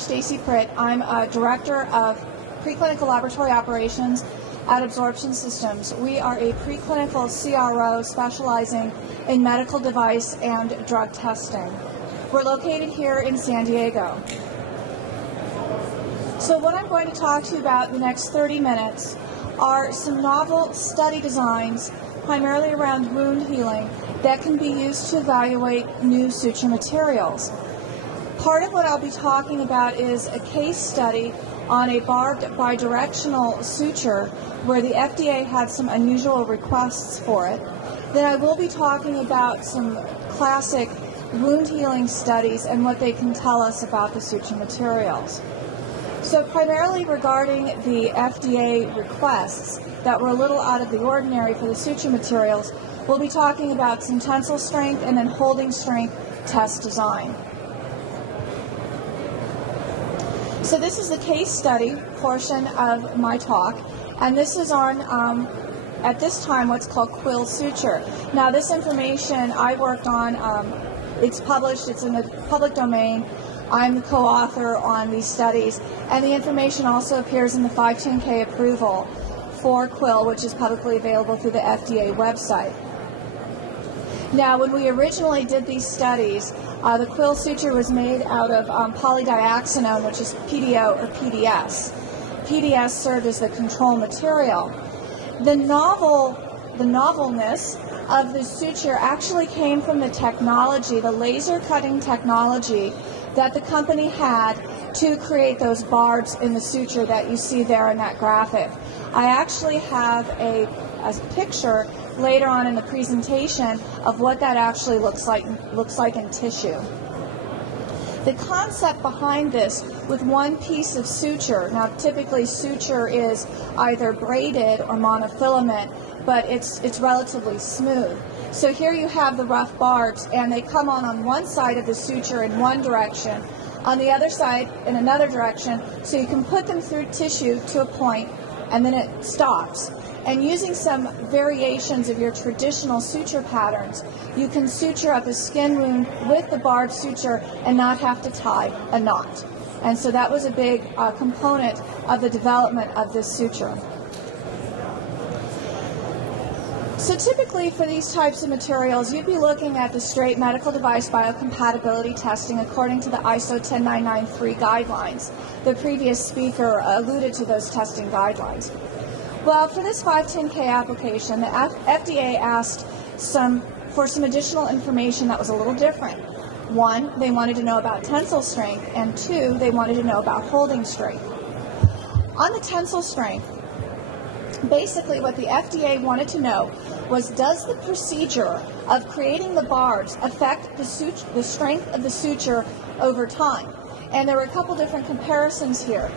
Stacy Pritt. I'm a Director of Preclinical Laboratory Operations at Absorption Systems. We are a preclinical CRO specializing in medical device and drug testing. We're located here in San Diego. So what I'm going to talk to you about in the next 30 minutes are some novel study designs, primarily around wound healing, that can be used to evaluate new suture materials. Part of what I'll be talking about is a case study on a barbed bidirectional suture where the FDA had some unusual requests for it. Then I will be talking about some classic wound healing studies and what they can tell us about the suture materials. So primarily regarding the FDA requests that were a little out of the ordinary for the suture materials, we'll be talking about some tensile strength and then holding strength test design. So this is the case study portion of my talk, and this is on, at this time, what's called Quill suture. Now this information I worked on, it's published, it's in the public domain. I'm the co-author on these studies, and the information also appears in the 510K approval for Quill, which is publicly available through the FDA website. Now, when we originally did these studies, the Quill suture was made out of polydioxanone, which is PDO or PDS. PDS served as the control material. The novelness of the suture actually came from the technology, the laser cutting technology that the company had to create those barbs in the suture that you see there in that graphic. I actually have a picture later on in the presentation of what that actually looks like in tissue. The concept behind this with one piece of suture, now typically suture is either braided or monofilament, but it's relatively smooth. So here you have the rough barbs, and they come on one side of the suture in one direction, on the other side in another direction, so you can put them through tissue to a point, and then it stops. And using some variations of your traditional suture patterns, you can suture up a skin wound with the barbed suture and not have to tie a knot. And so that was a big component of the development of this suture. So typically for these types of materials, you'd be looking at the straight medical device biocompatibility testing according to the ISO 10993 guidelines. The previous speaker alluded to those testing guidelines. Well, for this 510K application, the FDA asked for some additional information that was a little different. One, they wanted to know about tensile strength, and two, they wanted to know about holding strength. On the tensile strength, basically what the FDA wanted to know was, does the procedure of creating the barbs affect the strength of the suture over time? And there were a couple different comparisons here.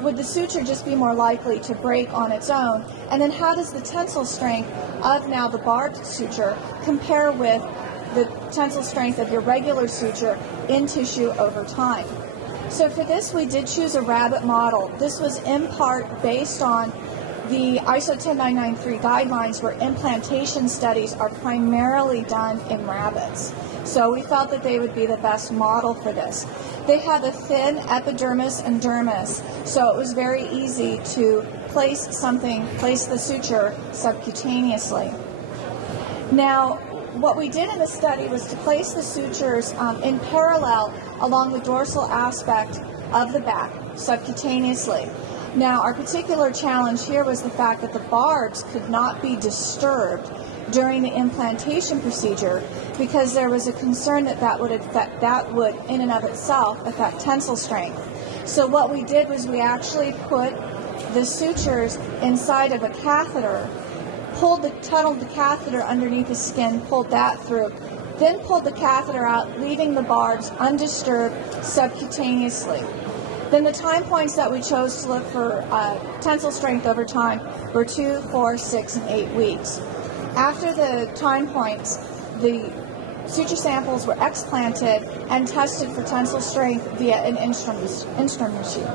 Would the suture just be more likely to break on its own? And then how does the tensile strength of now the barbed suture compare with the tensile strength of your regular suture in tissue over time? So for this, we did choose a rabbit model. This was in part based on the ISO 10993 guidelines, where implantation studies are primarily done in rabbits. So we felt that they would be the best model for this. They have a thin epidermis and dermis, so it was very easy to place the suture subcutaneously. Now, what we did in the study was to place the sutures in parallel along the dorsal aspect of the back subcutaneously. Now, our particular challenge here was the fact that the barbs could not be disturbed during the implantation procedure, because there was a concern that would in and of itself affect tensile strength. So what we did was we actually put the sutures inside of a catheter, tunneled the catheter underneath the skin, pulled that through, then pulled the catheter out, leaving the barbs undisturbed subcutaneously. Then the time points that we chose to look for tensile strength over time were 2, 4, 6, and 8 weeks. After the time points, the suture samples were explanted and tested for tensile strength via an instrument machine.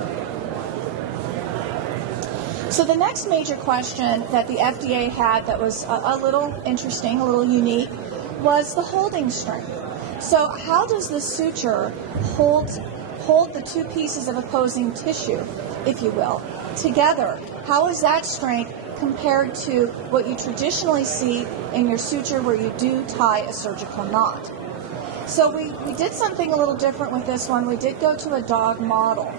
So the next major question that the FDA had that was a little interesting, a little unique, was the holding strength. So how does the suture hold hold the two pieces of opposing tissue, if you will, together. How is that strength compared to what you traditionally see in your suture where you do tie a surgical knot? So we did something a little different with this one. We did go to a dog model.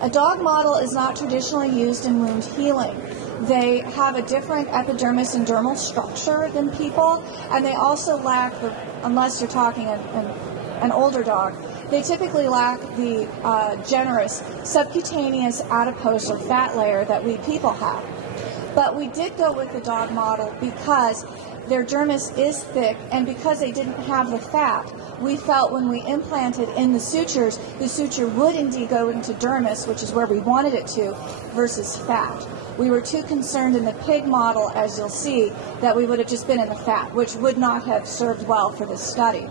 A dog model is not traditionally used in wound healing. They have a different epidermis and dermal structure than people, and they also lack, unless you're talking an older dog, they typically lack the generous subcutaneous adipose or fat layer that we people have. But we did go with the dog model because their dermis is thick, and because they didn't have the fat, we felt when we implanted in the sutures, the suture would indeed go into dermis, which is where we wanted it to, versus fat. We were too concerned in the pig model, as you'll see, that we would have just been in the fat, which would not have served well for this study.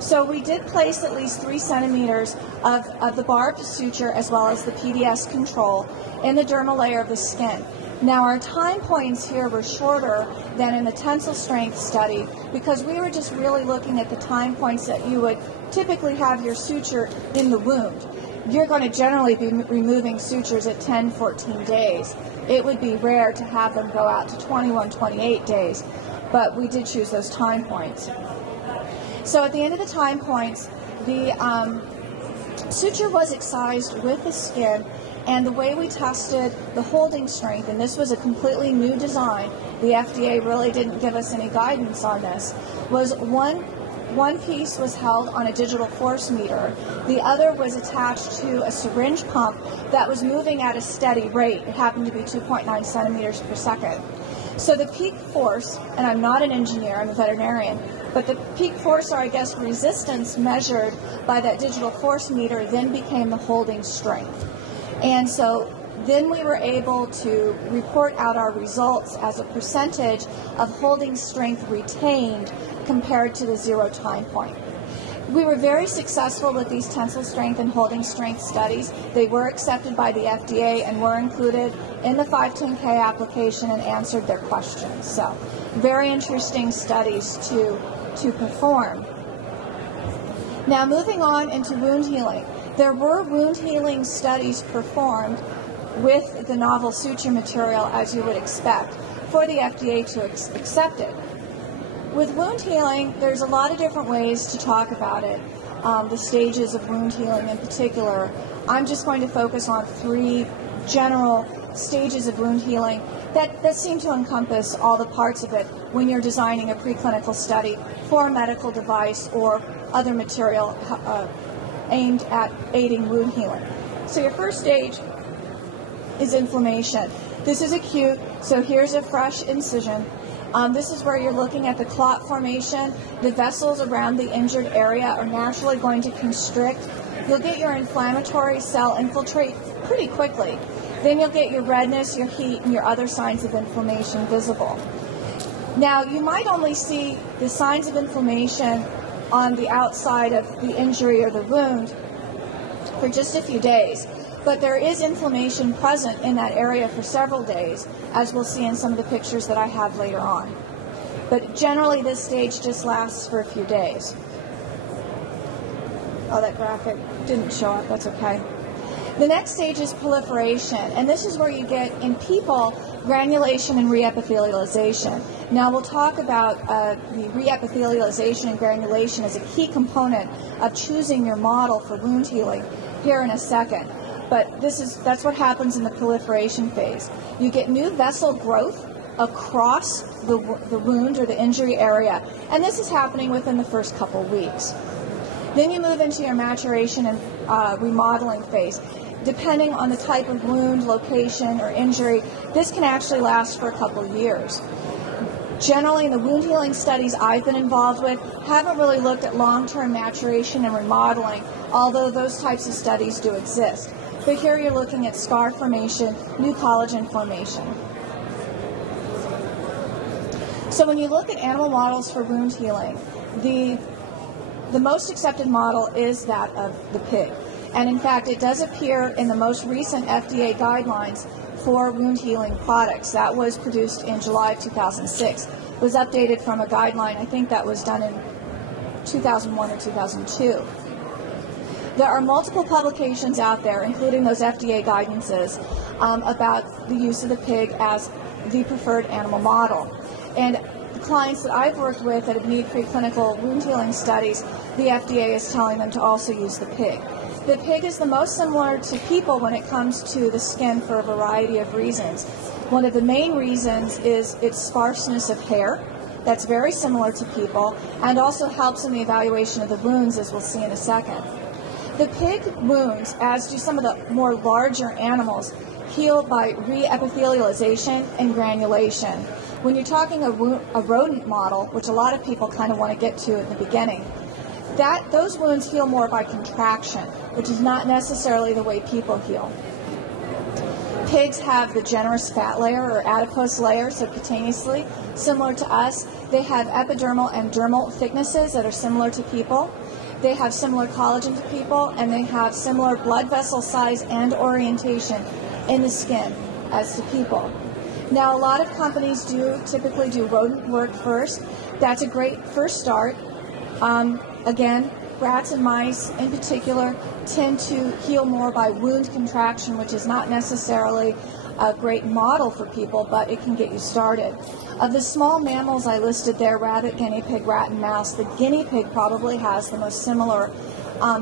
So we did place at least 3 centimeters of the barbed suture as well as the PDS control in the dermal layer of the skin. Now our time points here were shorter than in the tensile strength study because we were just really looking at the time points that you would typically have your suture in the wound. You're going to generally be removing sutures at 10, 14 days. It would be rare to have them go out to 21, 28 days, but we did choose those time points. So at the end of the time points, the suture was excised with the skin, and the way we tested the holding strength, and this was a completely new design, the FDA really didn't give us any guidance on this, was one piece was held on a digital force meter, the other was attached to a syringe pump that was moving at a steady rate. It happened to be 2.9 centimeters per second. So the peak force, and I'm not an engineer, I'm a veterinarian, but the peak force, or I guess resistance, measured by that digital force meter then became the holding strength. And so then we were able to report out our results as a percentage of holding strength retained compared to the 0 time point. We were very successful with these tensile strength and holding strength studies. They were accepted by the FDA and were included in the 510K application and answered their questions. So very interesting studies to perform. Now moving on into wound healing. There were wound healing studies performed with the novel suture material, as you would expect, for the FDA to accept it. With wound healing, there's a lot of different ways to talk about it, the stages of wound healing in particular. I'm just going to focus on 3 general stages of wound healing that seem to encompass all the parts of it when you're designing a preclinical study for a medical device or other material aimed at aiding wound healing. So your first stage is inflammation. This is acute, so here's a fresh incision. This is where you're looking at the clot formation. The vessels around the injured area are naturally going to constrict. You'll get your inflammatory cell infiltrate pretty quickly. Then you'll get your redness, your heat, and your other signs of inflammation visible. Now, you might only see the signs of inflammation on the outside of the injury or the wound for just a few days. But there is inflammation present in that area for several days, as we'll see in some of the pictures that I have later on. But generally, this stage just lasts for a few days. Oh, that graphic didn't show up. That's okay. The next stage is proliferation, and this is where you get, in people, granulation and reepithelialization. Now, we'll talk about the reepithelialization and granulation as a key component of choosing your model for wound healing here in a second. But that's what happens in the proliferation phase. You get new vessel growth across the wound or the injury area, and this is happening within the first couple weeks. Then you move into your maturation and remodeling phase. Depending on the type of wound, location, or injury, this can actually last for a couple of years. Generally, in the wound healing studies I've been involved with, haven't really looked at long-term maturation and remodeling, although those types of studies do exist. But here you're looking at scar formation, new collagen formation. So when you look at animal models for wound healing, the most accepted model is that of the pig. And in fact, it does appear in the most recent FDA guidelines for wound healing products. That was produced in July of 2006. It was updated from a guideline, I think that was done in 2001 or 2002. There are multiple publications out there, including those FDA guidances, about the use of the pig as the preferred animal model. And the clients that I've worked with that have needed preclinical wound healing studies, the FDA is telling them to also use the pig. The pig is the most similar to people when it comes to the skin for a variety of reasons. One of the main reasons is its sparseness of hair. That's very similar to people, and also helps in the evaluation of the wounds, as we'll see in a second. The pig wounds, as do some of the more larger animals, heal by reepithelialization and granulation. When you're talking a rodent model, which a lot of people kind of want to get to at the beginning, those wounds heal more by contraction, which is not necessarily the way people heal. Pigs have the generous fat layer or adipose layer subcutaneously, similar to us. They have epidermal and dermal thicknesses that are similar to people. They have similar collagen to people, and they have similar blood vessel size and orientation in the skin as to people. Now, a lot of companies typically do rodent work first. That's a great first start. Again, rats and mice in particular tend to heal more by wound contraction, which is not necessarily a great model for people, but it can get you started. Of the small mammals I listed there, rabbit, guinea pig, rat, and mouse, the guinea pig probably has the most similar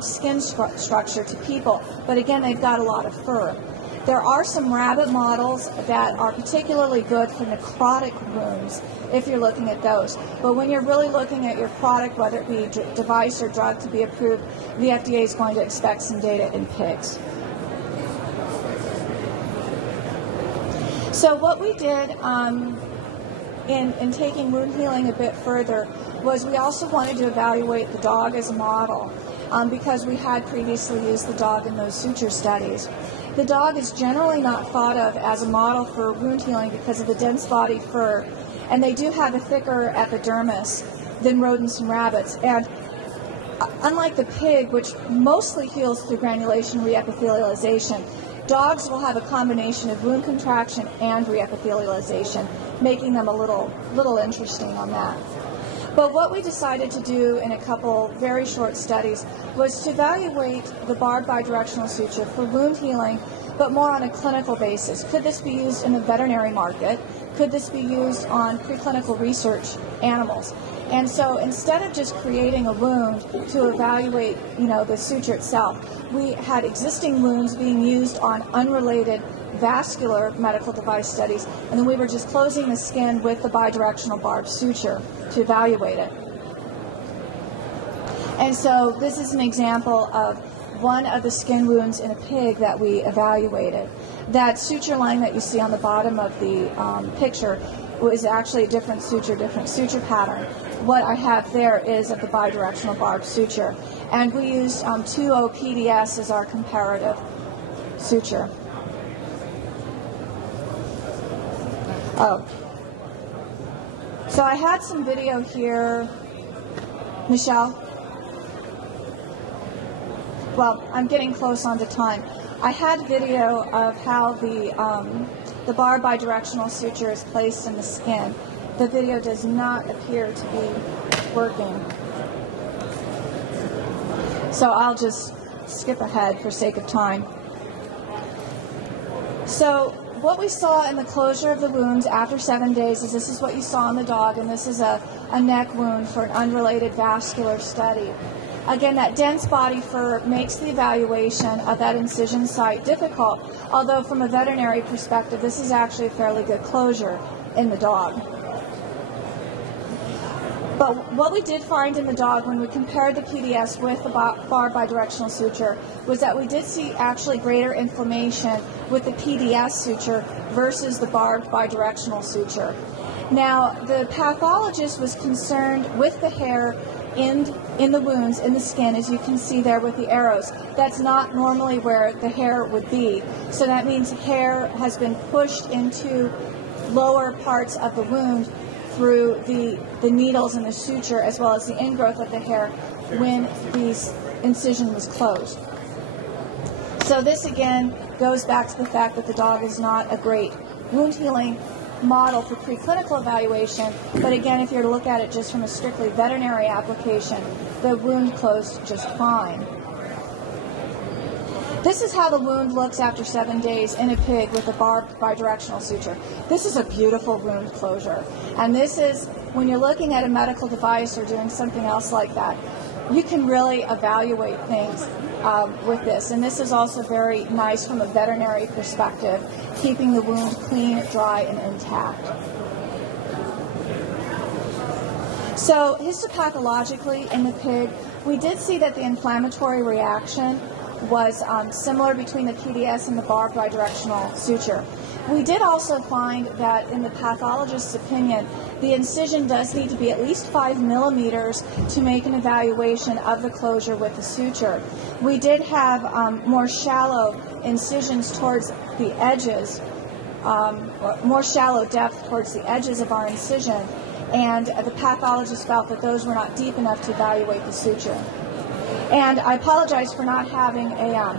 skin structure to people, but again, they've got a lot of fur. There are some rabbit models that are particularly good for necrotic wounds, if you're looking at those. But when you're really looking at your product, whether it be device or drug to be approved, the FDA is going to expect some data in pigs. So what we did in taking wound healing a bit further was we also wanted to evaluate the dog as a model because we had previously used the dog in those suture studies. The dog is generally not thought of as a model for wound healing because of the dense body fur, and they do have a thicker epidermis than rodents and rabbits. And unlike the pig, which mostly heals through granulation reepithelialization, dogs will have a combination of wound contraction and reepithelialization, making them a little interesting on that. But what we decided to do in a couple very short studies was to evaluate the barbed bidirectional suture for wound healing, but more on a clinical basis. Could this be used in the veterinary market? Could this be used on preclinical research animals? And so instead of just creating a wound to evaluate, the suture itself, we had existing wounds being used on unrelated vascular medical device studies, and then we were just closing the skin with the bidirectional barbed suture to evaluate it. And so this is an example of one of the skin wounds in a pig that we evaluated. That suture line that you see on the bottom of the picture was actually a different suture pattern. What I have there is of the bidirectional barbed suture. And we used 2.0 PDS as our comparative suture. So I had some video here. Michelle? Well, I'm getting close on to time. I had video of how the barbed bidirectional suture is placed in the skin. The video does not appear to be working. So I'll just skip ahead for sake of time. So what we saw in the closure of the wounds after 7 days is this is what you saw in the dog, and this is a neck wound for an unrelated vascular study. Again, that dense body fur makes the evaluation of that incision site difficult, although from a veterinary perspective, this is actually a fairly good closure in the dog. But what we did find in the dog when we compared the PDS with the barbed bidirectional suture was that we did see actually greater inflammation with the PDS suture versus the barbed bidirectional suture. Now, the pathologist was concerned with the hair in the wounds, in the skin, as you can see there with the arrows. That's not normally where the hair would be. So that means hair has been pushed into lower parts of the wound through the needles and the suture, as well as the ingrowth of the hair when the incision was closed. So this again goes back to the fact that the dog is not a great wound healing model for preclinical evaluation, but again, if you're to look at it just from a strictly veterinary application, the wound closed just fine. This is how the wound looks after 7 days in a pig with a barbed bidirectional suture. This is a beautiful wound closure. And this is, when you're looking at a medical device or doing something else like that, you can really evaluate things with this. And this is also very nice from a veterinary perspective, keeping the wound clean, dry, and intact. So histopathologically in the pig, we did see that the inflammatory reaction was similar between the PDS and the barbed bidirectional suture. We did also find that in the pathologist's opinion, the incision does need to be at least 5 millimeters to make an evaluation of the closure with the suture. We did have more shallow incisions towards the edges, more shallow depth towards the edges of our incision, and the pathologist felt that those were not deep enough to evaluate the suture. And I apologize for not having a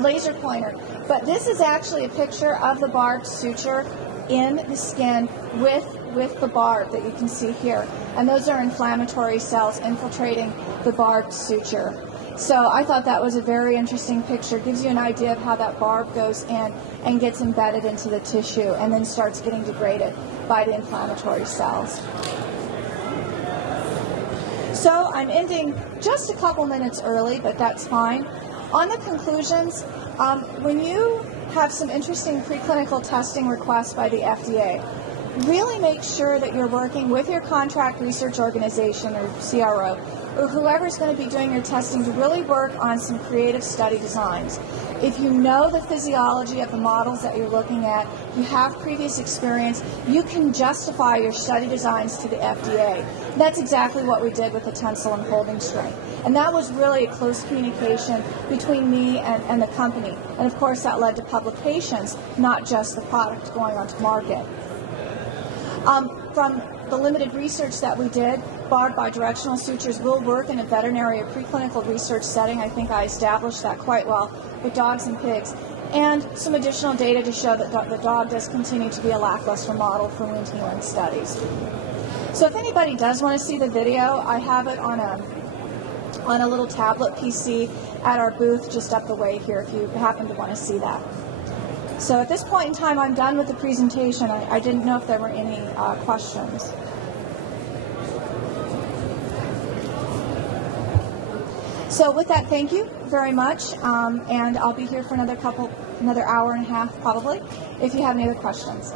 laser pointer, but this is actually a picture of the barbed suture in the skin with the barb that you can see here. And those are inflammatory cells infiltrating the barbed suture. So I thought that was a very interesting picture. It gives you an idea of how that barb goes in and gets embedded into the tissue and then starts getting degraded by the inflammatory cells. So I'm ending just a couple minutes early, but that's fine. On the conclusions, when you have some interesting preclinical testing requests by the FDA, really make sure that you're working with your contract research organization or CRO or whoever's going to be doing your testing to really work on some creative study designs. If you know the physiology of the models that you're looking at, you have previous experience, you can justify your study designs to the FDA. That's exactly what we did with the tensile and holding strength. And that was really a close communication between me and the company. And of course that led to publications, not just the product going onto market. From the limited research that we did, barbed bidirectional sutures will work in a veterinary or preclinical research setting. I think I established that quite well with dogs and pigs. And some additional data to show that the dog does continue to be a lackluster model for wound healing studies. So if anybody does want to see the video, I have it on a little tablet PC at our booth just up the way here if you happen to want to see that. So at this point in time, I'm done with the presentation. I didn't know if there were any questions. So with that, thank you very much, and I'll be here for another hour and a half probably, if you have any other questions.